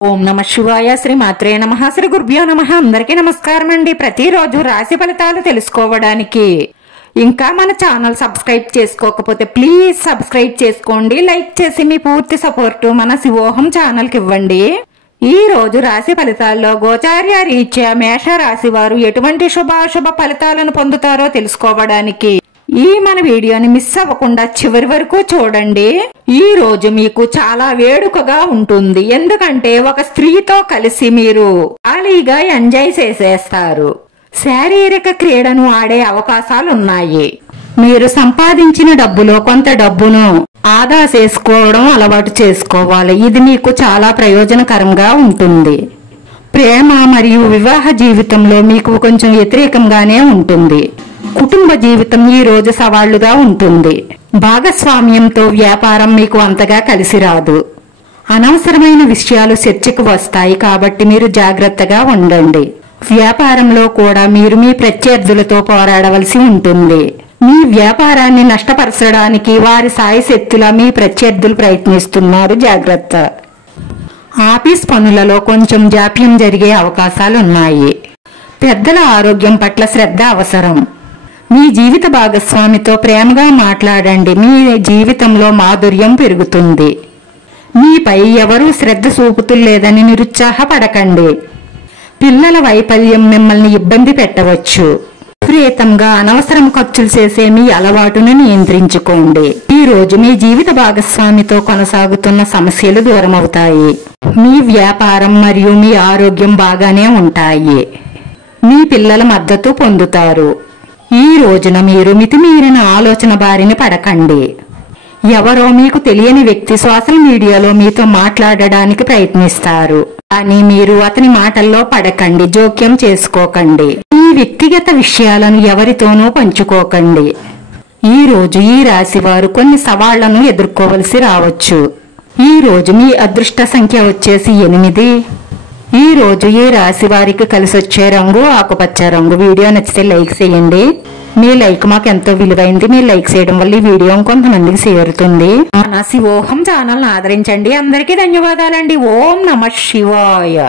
ఓం నమ శివాయ శ్రీ మాత్రే నమః శ్రీ గురుభ్యో నమః అందరికీ నమస్కారం అండి. ప్రతిరోజు రాశి ఫలితాలు తెలుసుకోవడానికి ఇంకా మన ఛానల్ సబ్స్క్రైబ్ చేసుకోకపోతే ప్లీజ్ సబ్స్క్రైబ్ చేసుకోండి. లైక్ చేసి మీ పూర్తి సపోర్ట్ మన శివోహం ఛానల్ కి ఇవ్వండి. ఈ రోజు రాశి ఫలితాల్లో గోచార్య రీత్యా మేష రాశి వారు ఎటువంటి శుభాశుభ ఫలితాలను పొందుతారో తెలుసుకోవడానికి ఈ మన వీడియోని మిస్ అవ్వకుండా చివరి వరకు చూడండి. ఈ రోజు మీకు చాలా వేడుకగా ఉంటుంది. ఎందుకంటే ఒక స్త్రీతో కలిసి మీరు ఖాళీగా ఎంజాయ్ చేసేస్తారు. శారీరక క్రీడను ఆడే అవకాశాలున్నాయి. మీరు సంపాదించిన డబ్బులో కొంత డబ్బును ఆదా చేసుకోవడం అలవాటు చేసుకోవాలి. ఇది మీకు చాలా ప్రయోజనకరంగా ఉంటుంది. ప్రేమ మరియు వివాహ జీవితంలో మీకు కొంచెం వ్యతిరేకంగానే ఉంటుంది. కుటుంబ జీవితం ఈ రోజు సవాళ్లుగా ఉంటుంది. భాగస్వామ్యంతో వ్యాపారం మీకు అంతగా కలిసి రాదు. అనవసరమైన విషయాలు చర్చకు వస్తాయి కాబట్టి మీరు జాగ్రత్తగా ఉండండి. వ్యాపారంలో కూడా మీరు మీ ప్రత్యర్థులతో పోరాడవలసి ఉంటుంది. మీ వ్యాపారాన్ని నష్టపరచడానికి వారి సాయశక్తులా మీ ప్రత్యర్థులు ప్రయత్నిస్తున్నారు. జాగ్రత్త. ఆఫీస్ పనులలో కొంచెం జాప్యం జరిగే అవకాశాలున్నాయి. పెద్దల ఆరోగ్యం పట్ల శ్రద్ధ అవసరం. మీ జీవిత భాగస్వామితో ప్రేమగా మాట్లాడండి. మీ జీవితంలో మాధుర్యం పెరుగుతుంది. మీపై ఎవరూ శ్రద్ధ చూపుతులేదని నిరుత్సాహపడకండి. పిల్లల వైఫల్యం మిమ్మల్ని ఇబ్బంది పెట్టవచ్చు. విపరీతంగా అనవసరం ఖర్చులు చేసే మీ అలవాటును నియంత్రించుకోండి. ఈ రోజు మీ జీవిత భాగస్వామితో కొనసాగుతున్న సమస్యలు దూరమవుతాయి. మీ వ్యాపారం మరియు మీ ఆరోగ్యం బాగానే ఉంటాయి. మీ పిల్లల మద్దతు పొందుతారు. ఈ రోజున మీరు మితిమీరిన ఆలోచన బారిన పడకండి. ఎవరో మీకు తెలియని వ్యక్తి సోషల్ మీడియాలో మీతో మాట్లాడడానికి ప్రయత్నిస్తారు. కానీ మీరు అతని మాటల్లో పడకండి. జోక్యం చేసుకోకండి. ఈ వ్యక్తిగత విషయాలను ఎవరితోనూ పంచుకోకండి. ఈ రోజు ఈ రాశి వారు కొన్ని సవాళ్లను ఎదుర్కోవలసి రావచ్చు. ఈ రోజు మీ అదృష్ట సంఖ్య వచ్చేసి 8. ఈ రోజు ఈ రాశి వారికి కలిసి వచ్చే రంగు ఆకుపచ్చ రంగు. వీడియో నచ్చితే లైక్ చేయండి. మీ లైక్ మాకు ఎంతో విలువైంది. మీరు లైక్ చేయడం వల్ల ఈ వీడియో కొంతమందికి చేరుతుంది. మన శివోహం ఛానల్ ఆదరించండి. అందరికీ ధన్యవాదాలండి. ఓం నమ శివాయ.